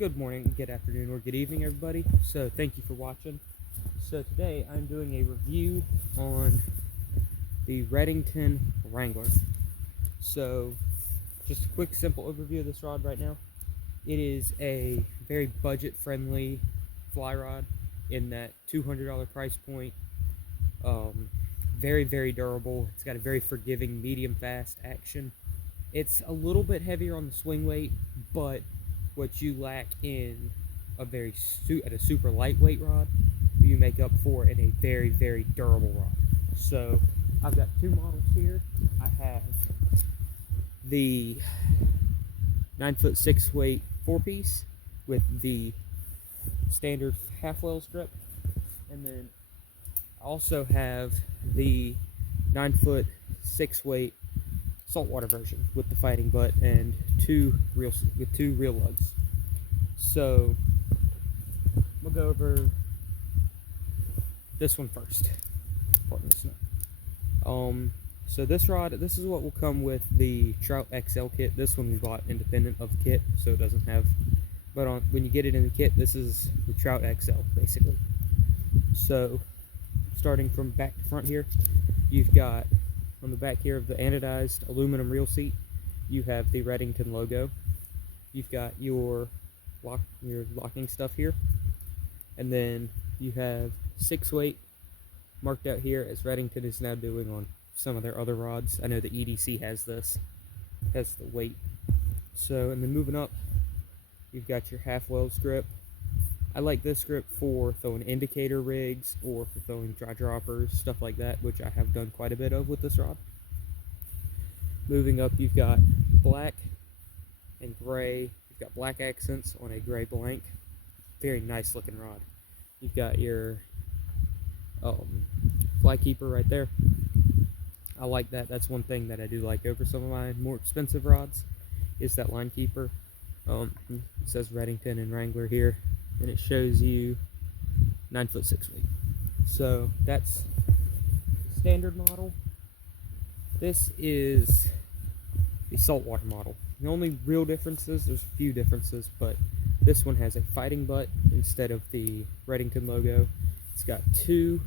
Good morning, good afternoon, or good evening, everybody. So thank you for watching. So today I'm doing a review on the Redington Wrangler. So just a quick, simple overview of this rod right now. It is a very budget-friendly fly rod in that $200 price point. Very, very durable. It's got a very forgiving medium-fast action. It's a little bit heavier on the swing weight, but what you lack in a super lightweight rod, you make up for in a very, very durable rod. So I've got two models here. I have the 9-foot 6 weight 4-piece with the standard half well strip, and then I also have the 9-foot 6 weight saltwater version with the fighting butt and two real lugs. So we'll go over this one first. So this rod, this is what will come with the Trout XL kit. This one we bought independent of kit, so it doesn't have. But when you get it in the kit, this is the Trout XL basically. So starting from back to front here, you've got on the back here of the anodized aluminum reel seat, you have the Redington logo. You've got your locking stuff here, and then you have 6 weight marked out here as Redington is now doing on some of their other rods. I know the EDC has this, has the weight. So, and then moving up, you've got your half weld strip. I like this grip for throwing indicator rigs or for throwing dry droppers, stuff like that, which I have done quite a bit of with this rod. Moving up, you've got black and gray. You've got black accents on a gray blank. Very nice looking rod. You've got your fly keeper right there. I like that. That's one thing that I do like over some of my more expensive rods, is that line keeper. It says Redington and Wrangler here, and it shows you 9-foot 6 weight. So that's standard model. This is the saltwater model. The only real differences, there's a few differences, but this one has a fighting butt instead of the Redington logo. It's got two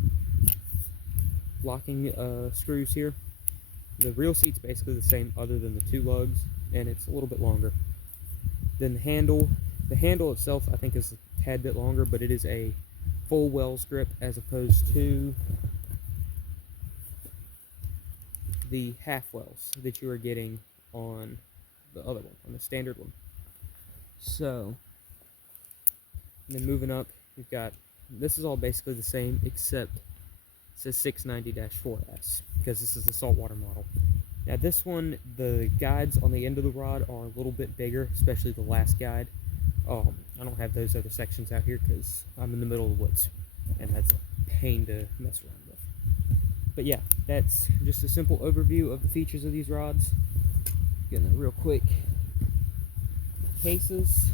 locking screws here. The reel seat's basically the same other than the two lugs, and it's a little bit longer. Then the handle itself I think is a tad bit longer, but it is a full wells grip as opposed to the half wells that you are getting on the other one, on the standard one. So, and then moving up, you've got, this is all basically the same except it says 690-4S because this is the saltwater model. Now this one, the guides on the end of the rod are a little bit bigger, especially the last guide. I don't have those other sections out here because I'm in the middle of the woods, and that's a pain to mess around with. But yeah, that's just a simple overview of the features of these rods. Getting a real quick cases.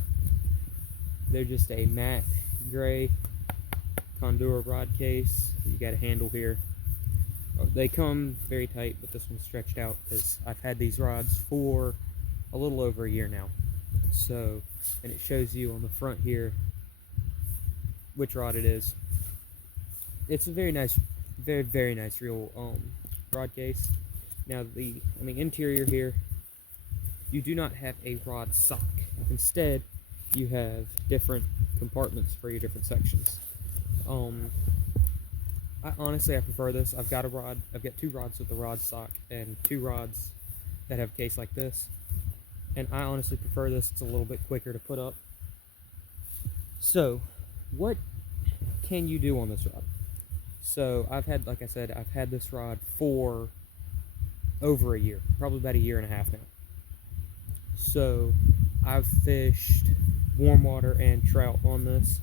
They're just a matte gray Condor rod case. You got a handle here. They come very tight, but this one's stretched out because I've had these rods for a little over a year now. So, and it shows you on the front here which rod it is. It's a very nice, very, very nice real rod case. Now on the interior here, you do not have a rod sock. Instead, you have different compartments for your different sections. I prefer this. I've got two rods with a rod sock and two rods that have a case like this. And I honestly prefer this. It's a little bit quicker to put up. So, what can you do on this rod? So, like I said, I've had this rod for over a year, probably about a year and a half now. So, I've fished warm water and trout on this.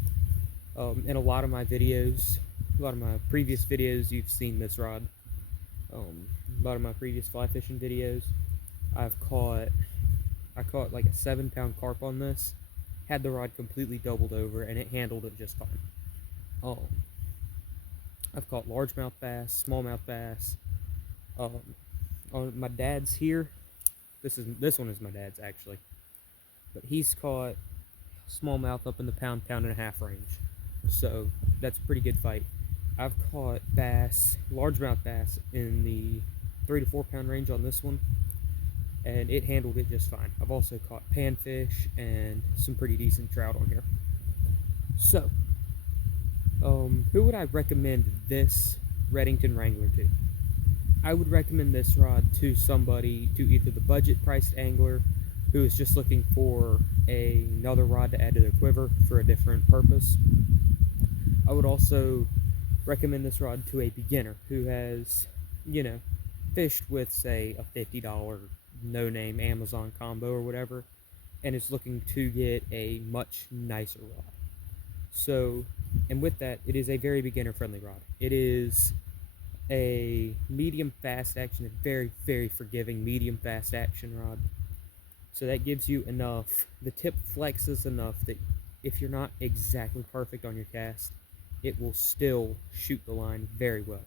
In a lot of my videos, a lot of my previous videos, you've seen this rod. A lot of my previous fly fishing videos, I caught like a 7-pound carp on this. Had the rod completely doubled over, and it handled it just fine. I've caught largemouth bass, smallmouth bass. On my dad's here, this one is my dad's actually, but he's caught smallmouth up in the pound, pound and a half range. So that's a pretty good fight. I've caught bass, largemouth bass, in the 3 to 4 pound range on this one, and it handled it just fine. I've also caught panfish and some pretty decent trout on here. So, who would I recommend this Redington Wrangler to? I would recommend this rod to somebody, to either the budget priced angler who is just looking for another rod to add to their quiver for a different purpose. I would also recommend this rod to a beginner who has, fished with, say, a $50 no-name Amazon combo or whatever, and is looking to get a much nicer rod. So, and with that, it is a very beginner-friendly rod. It is a medium fast action, a very, very forgiving medium fast action rod. So that gives you enough, the tip flexes enough that if you're not exactly perfect on your cast, it will still shoot the line very well.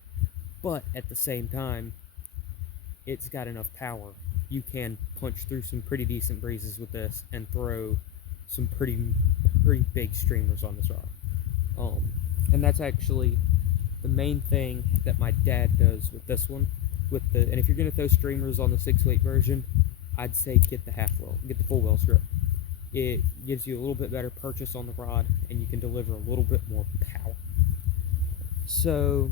But at the same time, it's got enough power. You can punch through some pretty decent breezes with this and throw some pretty big streamers on this rod. And that's actually the main thing that my dad does with this one. And if you're gonna throw streamers on the 6-weight version, I'd say get the full well strip. It gives you a little bit better purchase on the rod, and you can deliver a little bit more power. So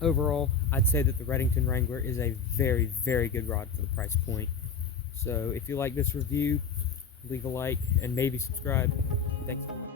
overall, I'd say that the Redington Wrangler is a very, very good rod for the price point. So if you like this review, leave a like and maybe subscribe. Thanks for watching.